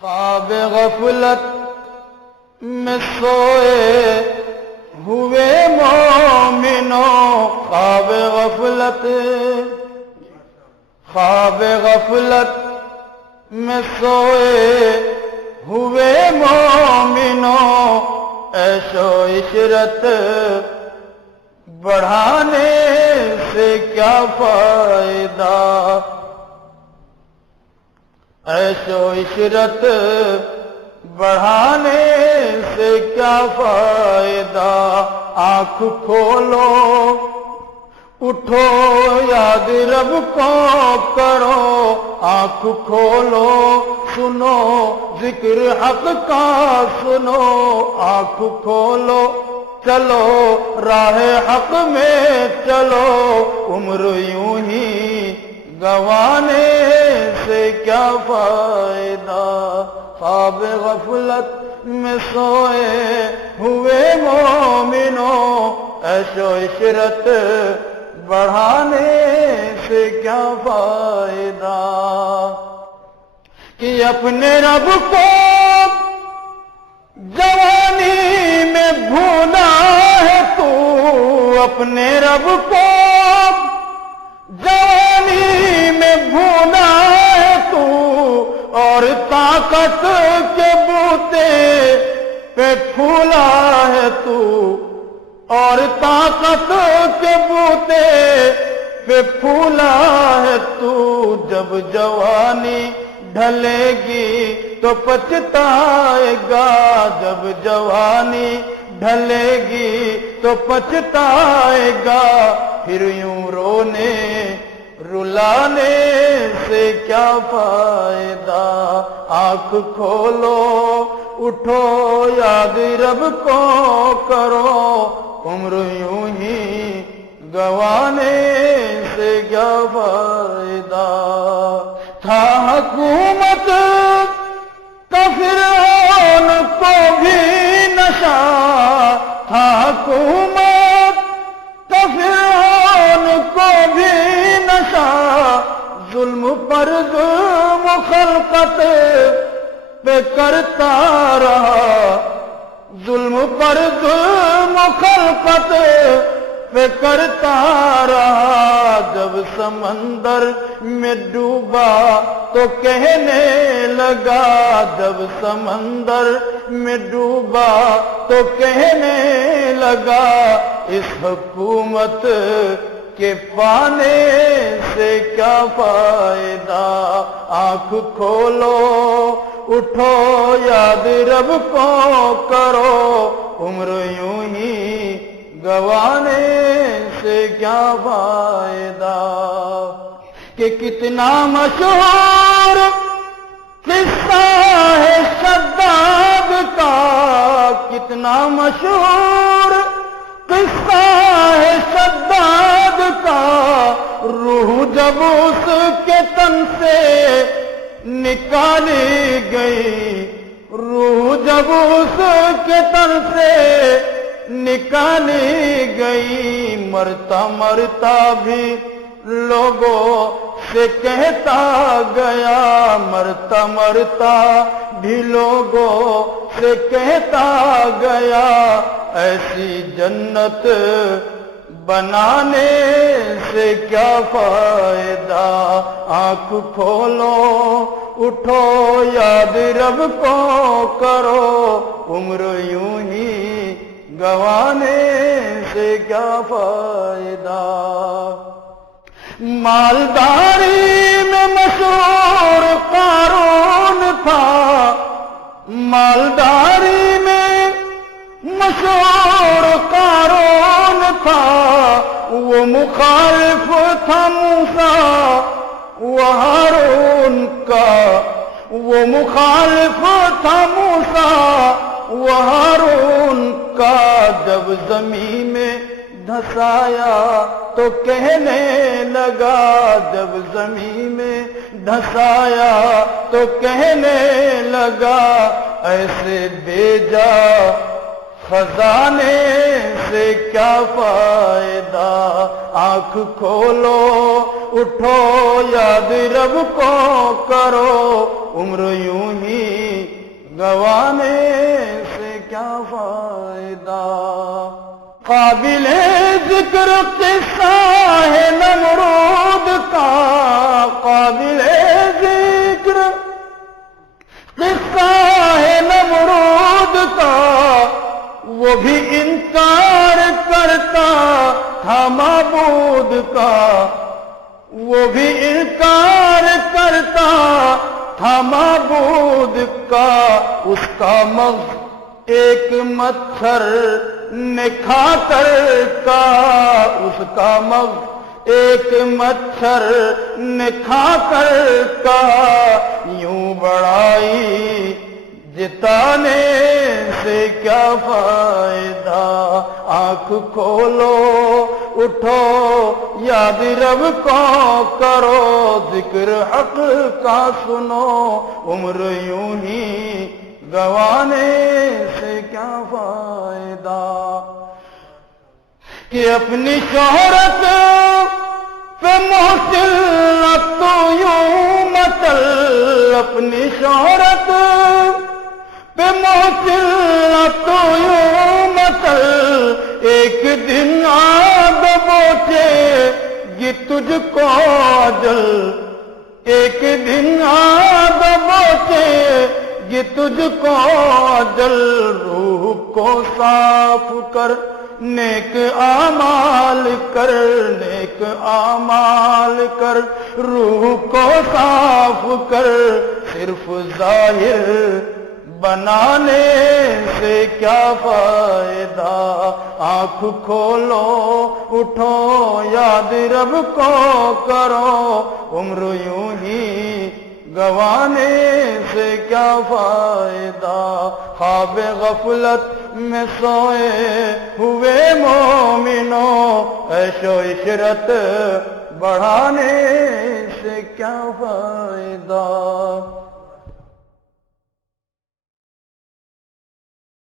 خواب غفلت میں سوئے ہوئے مومنوں، خواب غفلت میں سوئے ہوئے مومنوں، عیش و عشرت بڑھانے سے کیا فائدہ، عیش و عشرت بڑھانے سے کیا فائدہ، آنکھ کھولو اٹھو یاد رب کو کرو، آنکھ کھولو سنو ذکر حق کا سنو، آنکھ کھولو چلو راہ حق میں چلو، عمر یوں ہی گنوانے سے کیا فائدہ، خواب غفلت میں سوئے ہوئے مومنوں، عیش و عشرت بڑھانے سے کیا فائدہ، کہ اپنے رب کو جوانی میں بھولا ہے تو، اپنے رب کو جوانی میں بھولا ہے تو، اور طاقت کے بوتے پہ پھولا ہے تو، اور طاقت کے بوتے پہ پھولا ہے تو، جب جوانی ڈھلے گی تو پچھتائے گا، جب جوانی ڈھلے گی تو پچھتائے گا، پھر یوں رونے رلانے سے کیا فائدہ، آنکھ کھولو اٹھو یاد رب کو کرو، عمر یوں ہی گنوانے سے کیا فائدہ، تھا حکومت کا فرعون کو بھی نشہ، تھا حکومت کا فرعون کو بھی نشہ، ظلم پر ظلم خلقت پہ کرتا رہا، ظلم پر ظلم خلقت پہ کرتا رہا، جب سمندر میں ڈوبا تو کہنے لگا، جب سمندر میں ڈوبا تو کہنے لگا، اس حکومت کے پانے سے کیا فائدہ، آنکھ کھولو اٹھو یاد رب کو کرو، عمر یوں ہی گنوانے سے کیا فائدہ، کہ کتنا مشہور قصہ ہے شداد کا، کتنا مشہور قصہ ہے شداد کا، روح جب اس کے تن سے نکالی گئی، روح جب اس کے تن سے نکالی گئی، مرتا مرتا بھی لوگوں سے کہتا گیا، مرتا مرتا بھی لوگوں سے کہتا گیا، ایسی جنت بنانے سے کیا فائدہ، آنکھ کھولو اٹھو یاد رب کو کرو، عمر یوں ہی گنوانے سے کیا فائدہ، مالداری میں مشہور قارون تھا، مالداری میں مشہور قارون تھا، وہ مخالف تھا موسیٰ و ہارون کا، وہ مخالف تھا موسیٰ و ہارون کا، جب زمین میں دھسایا تو کہنے لگا، جب زمین میں دھسایا تو کہنے لگا، ایسے بیجا خزانے سے کیا فائدہ، آنکھ کھولو اٹھو یاد رب کو کرو، عمر یوں ہی گوانے سے کیا فائدہ؟ قابل ذکر قصہ ہے نمرود کا، قابل ذکر قصہ ہے نمرود کا، وہ بھی انکار کرتا تھا معبود کا، وہ بھی انکار کرتا تھا معبود کا، اس کا مغز ایک مچھر نے کھا کر کا، اس کا مغز ایک مچھر نے کھا کر کا، یوں بڑائی جتانے سے کیا فائدہ؟ آنکھ کھولو اٹھو یاد رب کو کرو، ذکر حق کا سنو، عمر یوں ہی گوانے سے کیا فائدہ؟ کہ اپنی شہرت پہ محسن تو یوں مچل، اپنی شہرت پہ محسن تو یوں مچل، ایک دن آگ بوچے گی تجھ کو جل، ایک دن آگ بوچے گی تجھ کو جل، روح کو صاف کر نیک اعمال کر، نیک اعمال کر، روح کو صاف کر، صرف ظاہر بنانے سے کیا فائدہ؟ آنکھ کھولو اٹھو یاد رب کو کرو، عمر یوں ہی گوانے سے کیا فائدہ؟ خواب غفلت میں سوئے ہوئے مومنوں، عیش و عشرت بڑھانے سے کیا فائدہ؟